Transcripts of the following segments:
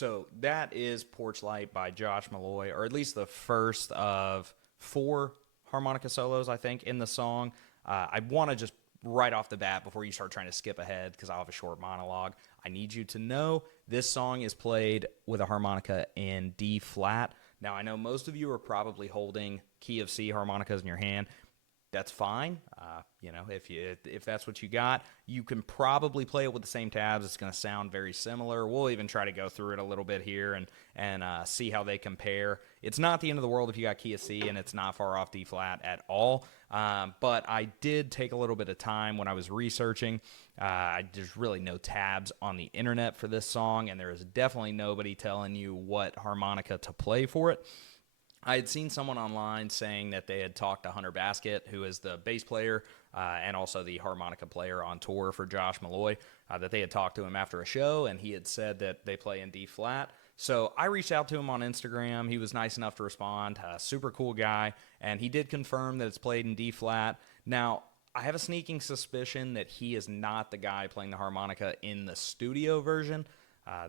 So that is Porch Light by Josh Malloy, or at least the first of 4 harmonica solos, I think, in the song. I want to just right off the bat, before you start trying to skip ahead, because I'll have a short monologue, I need you to know this song is played with a harmonica in D flat. Now, I know most of you are probably holding key of C harmonicas in your hand. That's fine. If that's what you got, you can probably play it with the same tabs. It's going to sound very similar. We'll even try to go through it a little bit here and see how they compare. It's not the end of the world if you got key of C, and it's not far off D flat at all. But I did take a little bit of time when I was researching. There's really no tabs on the internet for this song, and there is definitely nobody telling you what harmonica to play for it. I had seen someone online saying that they had talked to Hunter Basket, who is the bass player and also the harmonica player on tour for Josh Malloy, that they had talked to him after a show, and he had said that they play in D flat. So I reached out to him on Instagram. He was nice enough to respond. Super cool guy, and he did confirm that it's played in D flat. Now, I have a sneaking suspicion that he is not the guy playing the harmonica in the studio version.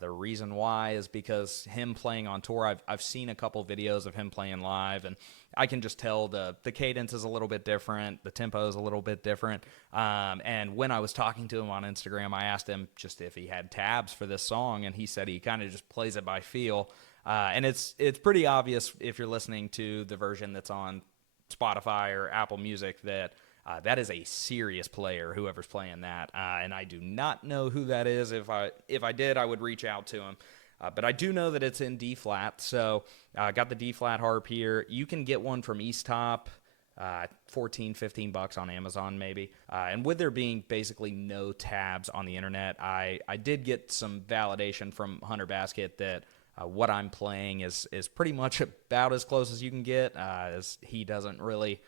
The reason why is because him playing on tour, I've seen a couple videos of him playing live, and I can just tell the cadence is a little bit different, the tempo is a little bit different. And when I was talking to him on Instagram, I asked him just if he had tabs for this song, and he said he kind of just plays it by feel. And it's pretty obvious if you're listening to the version that's on Spotify or Apple Music that that is a serious player, whoever's playing that, and I do not know who that is. If I did, I would reach out to him. But I do know that it's in D flat, so I got the D flat harp here. You can get one from East Top, $14-15 on Amazon maybe. And with there being basically no tabs on the internet, I did get some validation from Hunter Basket that what I'm playing is pretty much about as close as you can get, as he doesn't really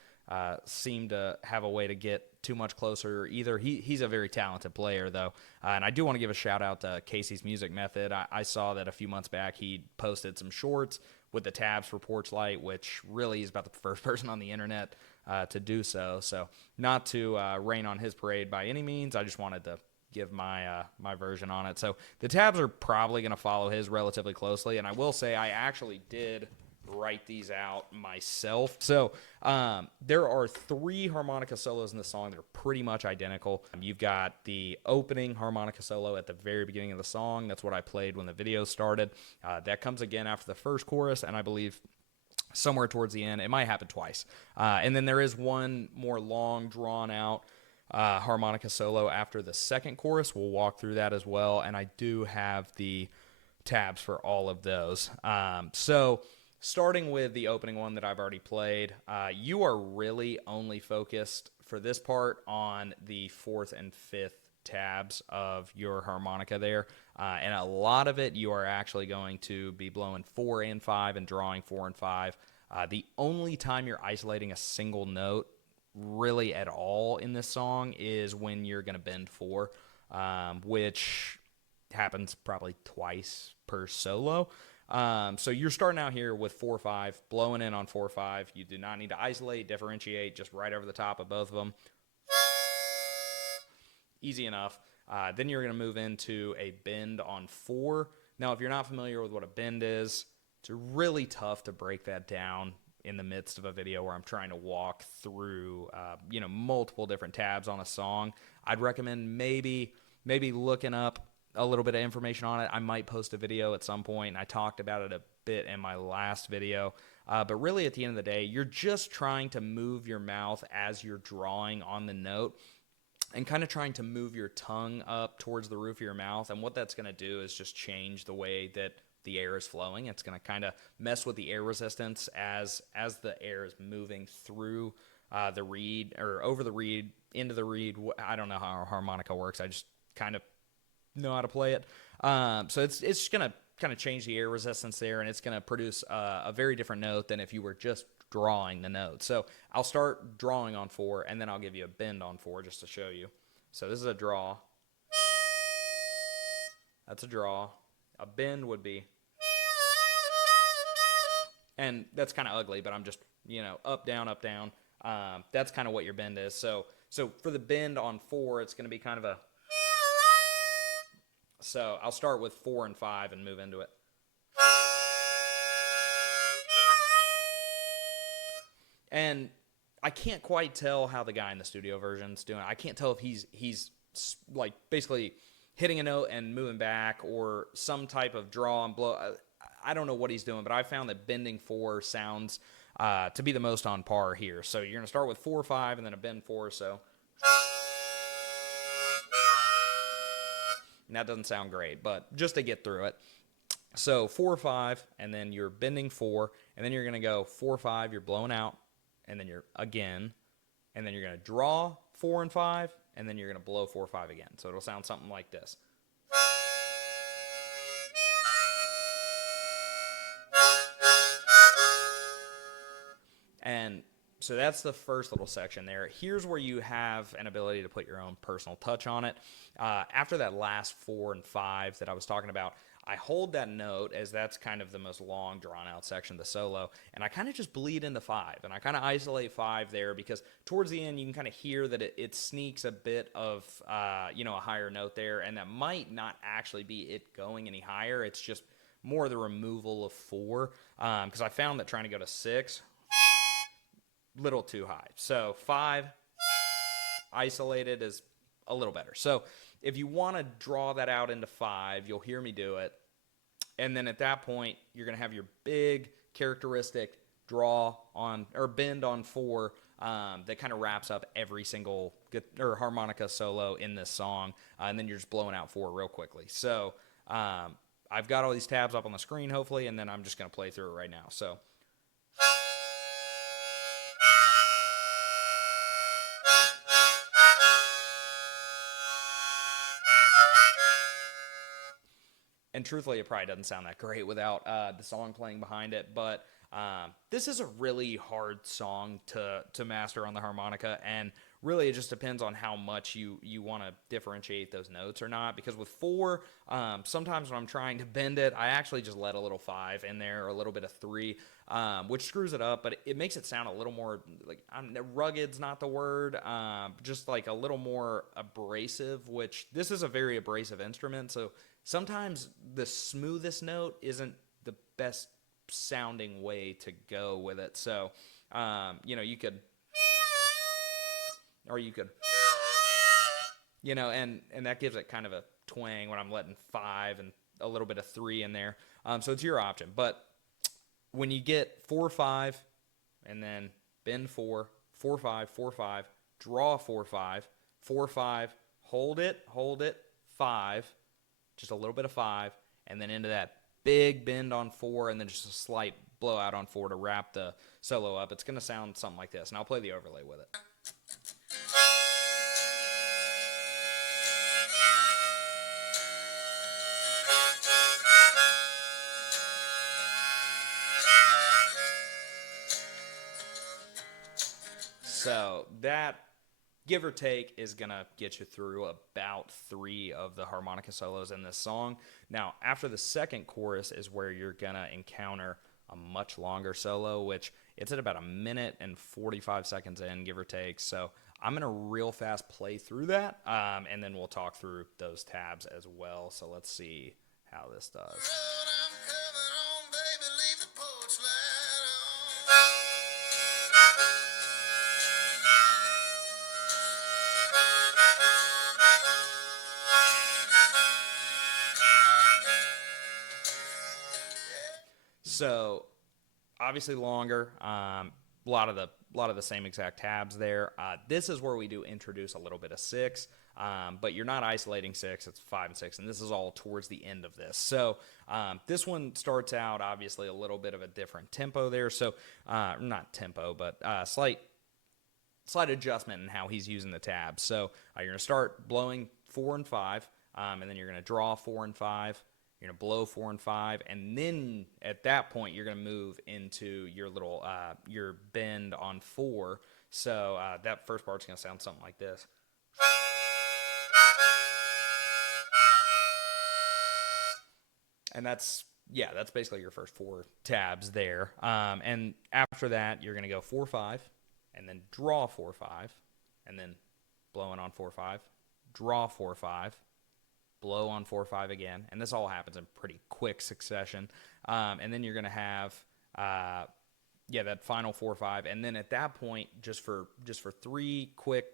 seem to have a way to get too much closer either. He's a very talented player, though. And I do want to give a shout-out to Casey's Music Method. I saw that a few months back he posted some shorts with the tabs for Porch Light, which really is about the first person on the internet to do so. So not to rain on his parade by any means. I just wanted to give my version on it. So the tabs are probably going to follow his relatively closely. And I will say I actually did write these out myself. So there are 3 harmonica solos in the song that are pretty much identical. You've got the opening harmonica solo at the very beginning of the song. That's what I played when the video started. That comes again after the first chorus, and I believe somewhere towards the end. It might happen twice. And then there is one more long, drawn-out harmonica solo after the second chorus. We'll walk through that as well, and I do have the tabs for all of those. So starting with the opening one that I've already played, you are really only focused for this part on the 4th and 5th tabs of your harmonica there. And a lot of it you are actually going to be blowing 4 and 5 and drawing 4 and 5. The only time you're isolating a single note really at all in this song is when you're going to bend 4, which happens probably twice per solo. So you're starting out here with 4-5, blowing in on 4-5. You do not need to isolate, differentiate, just right over the top of both of them. Easy enough. Then you're going to move into a bend on 4. Now, if you're not familiar with what a bend is, it's really tough to break that down in the midst of a video where I'm trying to walk through, multiple different tabs on a song. I'd recommend maybe looking up a little bit of information on it. I might post a video at some point, and I talked about it a bit in my last video. But really, at the end of the day, you're just trying to move your mouth as you're drawing on the note and kind of trying to move your tongue up towards the roof of your mouth. And what that's going to do is just change the way that the air is flowing. It's going to kind of mess with the air resistance as the air is moving through the reed or over the reed, into the reed. I don't know how a harmonica works. I just kind of know how to play it. So it's going to kind of change the air resistance there, and it's going to produce a very different note than if you were just drawing the note. So I'll start drawing on 4, and then I'll give you a bend on 4 just to show you. So this is a draw. That's a draw. A bend would be, and that's kind of ugly, but I'm just, up, down, up, down. That's kind of what your bend is. So for the bend on 4, it's going to be kind of a, so I'll start with 4 and 5 and move into it. And I can't quite tell how the guy in the studio version's doing. I can't tell if he's like basically hitting a note and moving back or some type of draw and blow. I don't know what he's doing, but I found that bending 4 sounds to be the most on par here. So you're going to start with 4/5 and then a bend 4. So and that doesn't sound great, but just to get through it. So 4/5, and then you're bending 4, and then you're going to go 4/5. You're blowing out, and then you're again, and then you're going to draw 4 and 5, and then you're going to blow 4/5 again. So it'll sound something like this. And so that's the first little section there. Here's where you have an ability to put your own personal touch on it. After that last 4 and 5 that I was talking about, I hold that note as that's kind of the most long, drawn-out section of the solo, and I kind of just bleed into 5, and I kind of isolate 5 there because towards the end you can kind of hear that it sneaks a bit of, a higher note there, and that might not actually be it going any higher. It's just more the removal of 4, because I found that trying to go to 6, little too high. So 5 isolated is a little better. So if you want to draw that out into 5, you'll hear me do it. And then at that point, you're going to have your big characteristic draw on or bend on 4 that kind of wraps up every single harmonica solo in this song. And then you're just blowing out 4 real quickly. So I've got all these tabs up on the screen, hopefully, and then I'm just going to play through it right now. So. And truthfully, it probably doesn't sound that great without the song playing behind it. But this is a really hard song to master on the harmonica. And really, it just depends on how much you want to differentiate those notes or not. Because with 4, sometimes when I'm trying to bend it, I actually just let a little 5 in there or a little bit of 3, which screws it up. But it makes it sound a little more, like, rugged's not the word, just like a little more abrasive, which this is a very abrasive instrument. So sometimes the smoothest note isn't the best sounding way to go with it. So, you could, or you could, and that gives it kind of a twang when I'm letting 5 and a little bit of 3 in there. So it's your option. But when you get 4/5 and then bend 4, 4/5, 4/5, draw 4/5, 4/5, hold it, 5, just a little bit of 5, and then into that big bend on 4, and then just a slight blowout on 4 to wrap the solo up. It's going to sound something like this, and I'll play the overlay with it. So that, give or take, is going to get you through about 3 of the harmonica solos in this song. Now, after the second chorus is where you're going to encounter a much longer solo, which it's at about 1 minute and 45 seconds in, give or take. So I'm going to real fast play through that, and then we'll talk through those tabs as well. So let's see how this does. So obviously longer, a lot of the same exact tabs there. This is where we do introduce a little bit of 6, but you're not isolating 6. It's 5 and 6, and this is all towards the end of this. So this one starts out obviously a little bit of a different tempo there. So not tempo, but slight adjustment in how he's using the tabs. So you're going to start blowing 4 and 5, and then you're going to draw 4 and 5. You're going to blow 4 and 5, and then at that point, you're going to move into your little, your bend on 4. So that first part's going to sound something like this. And that's basically your first 4 tabs there. And after that, you're going to go 4/5, and then draw 4/5, and then blowing on 4/5, draw 4/5, blow on 4/5 again, and this all happens in pretty quick succession. And then you're going to have Yeah, that final 4/5, and then at that point, just for 3 quick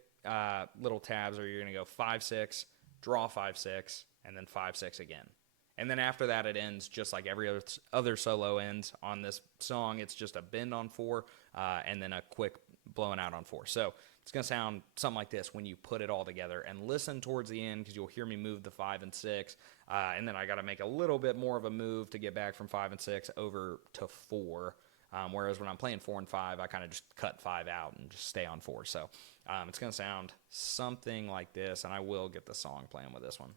little tabs, or you're gonna go 5/6, draw 5/6, and then 5/6 again. And then after that, it ends just like every other solo ends on this song. It's just a bend on 4, and then a quick blowing out on 4. So it's going to sound something like this when you put it all together. And listen towards the end, because you'll hear me move the 5 and 6. And then I got to make a little bit more of a move to get back from 5 and 6 over to 4. Whereas when I'm playing 4 and 5, I kind of just cut 5 out and just stay on 4. So it's going to sound something like this, and I will get the song playing with this one.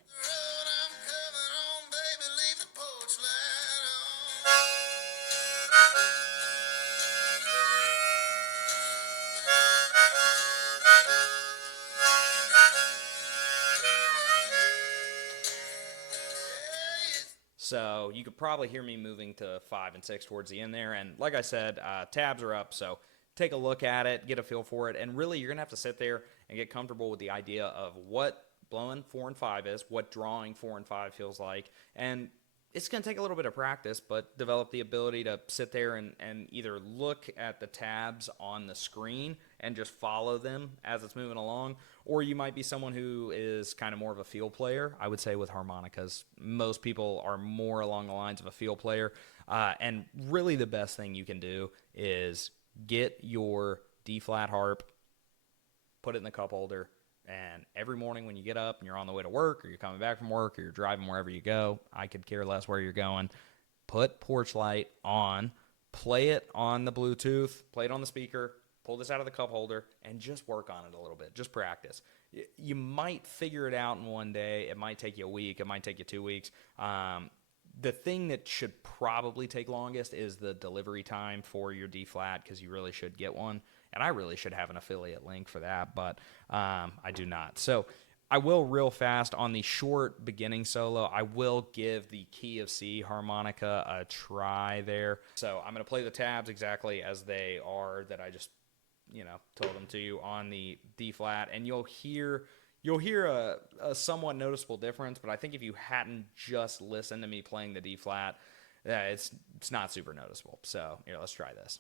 So you could probably hear me moving to 5 and 6 towards the end there. And like I said, tabs are up, so take a look at it, get a feel for it. And really, you're going to have to sit there and get comfortable with the idea of what blowing 4 and 5 is, what drawing 4 and 5 feels like. And it's going to take a little bit of practice, but develop the ability to sit there and either look at the tabs on the screen and just follow them as it's moving along, or you might be someone who is kind of more of a feel player. I would say with harmonicas, most people are more along the lines of a feel player, and really the best thing you can do is get your D-flat harp, put it in the cup holder, and every morning when you get up and you're on the way to work, or you're coming back from work, or you're driving wherever you go, I could care less where you're going, put Porch Light on, play it on the Bluetooth, play it on the speaker, pull this out of the cup holder, and just work on it a little bit. Just practice. You might figure it out in one day. It might take you a week. It might take you 2 weeks. The thing that should probably take longest is the delivery time for your D-flat, because you really should get one. And I really should have an affiliate link for that, but I do not. So I will real fast on the short beginning solo. I will give the key of C harmonica a try there. So I'm going to play the tabs exactly as they are that I just, told them to you on the D-flat, and you'll hear a somewhat noticeable difference. But I think if you hadn't just listened to me playing the D-flat, it's not super noticeable. So here, let's try this.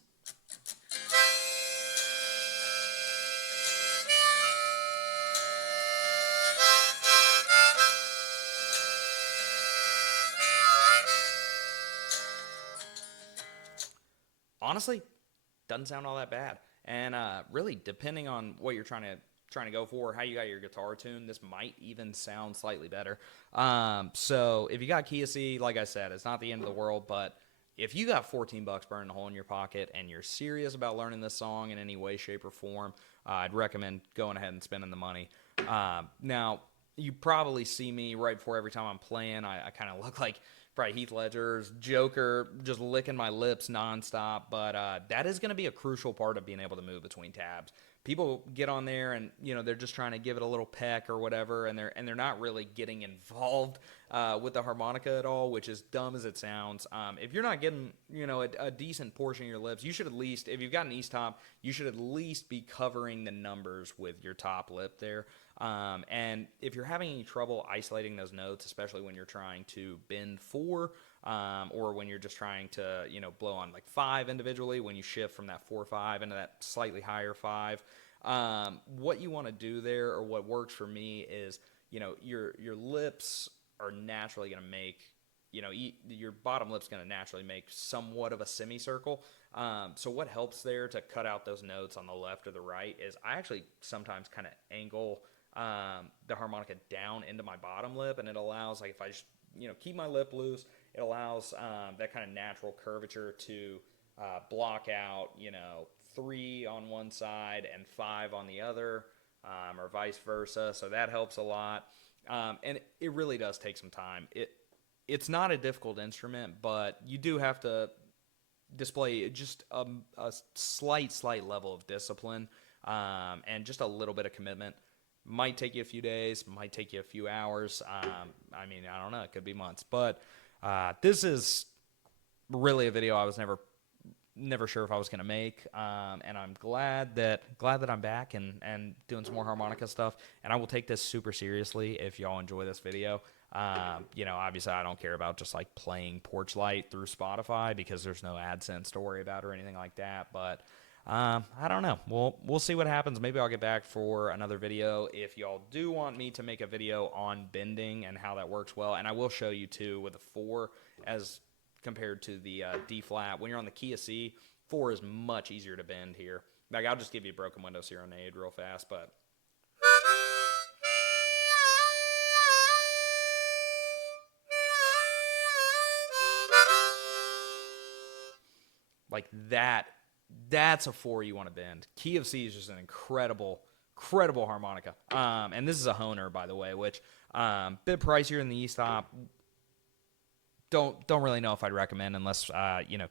Honestly, doesn't sound all that bad. And really, depending on what you're trying to go for, how you got your guitar tuned, this might even sound slightly better. So if you got key of C, like I said, it's not the end of the world. But if you got $14 burning a hole in your pocket and you're serious about learning this song in any way, shape, or form, I'd recommend going ahead and spending the money. Now, you probably see me right before every time I'm playing. I kind of look like probably Heath Ledger's Joker, just licking my lips nonstop. But that is going to be a crucial part of being able to move between tabs. People get on there and they're just trying to give it a little peck or whatever, and they're not really getting involved with the harmonica at all, which is dumb as it sounds. If you're not getting a decent portion of your lips, you should at least, if you've got an East top, you should at least be covering the numbers with your top lip there. And if you're having any trouble isolating those notes, especially when you're trying to bend 4, or when you're just trying to, blow on like 5 individually, when you shift from that 4/5 into that slightly higher 5, what you want to do there, or what works for me, is, your lips are naturally going to make, your bottom lip's going to naturally make somewhat of a semicircle. So what helps there to cut out those notes on the left or the right is I actually sometimes kind of angle the harmonica down into my bottom lip, and it allows, like, if I just keep my lip loose, it allows that kind of natural curvature to block out 3 on one side and 5 on the other, or vice versa. So that helps a lot, and it really does take some time. It's not a difficult instrument, but you do have to display just a slight level of discipline, and just a little bit of commitment. Might take you a few days, might take you a few hours. I don't know. It could be months. But this is really a video I was never sure if I was going to make. And I'm glad that I'm back and doing some more harmonica stuff. And I will take this super seriously if y'all enjoy this video. Obviously I don't care about just like playing Porch Light through Spotify because there's no AdSense to worry about or anything like that. But I don't know. We'll see what happens. Maybe I'll get back for another video. If y'all do want me to make a video on bending and how that works well, and I will show you too with a 4 as compared to the D flat. When you're on the key of C, 4 is much easier to bend here. Like I'll just give you a broken window serenade real fast, but like that's a 4 you want to bend. Key of C is just an incredible harmonica. And this is a Honer, by the way, which bit pricier than the E-Stop. Don't really know if I'd recommend unless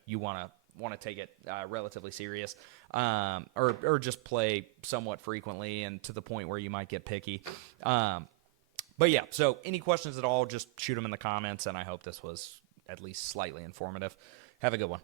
you want to take it relatively serious, or just play somewhat frequently and to the point where you might get picky. But yeah, so any questions at all, just shoot them in the comments, and I hope this was at least slightly informative. Have a good one.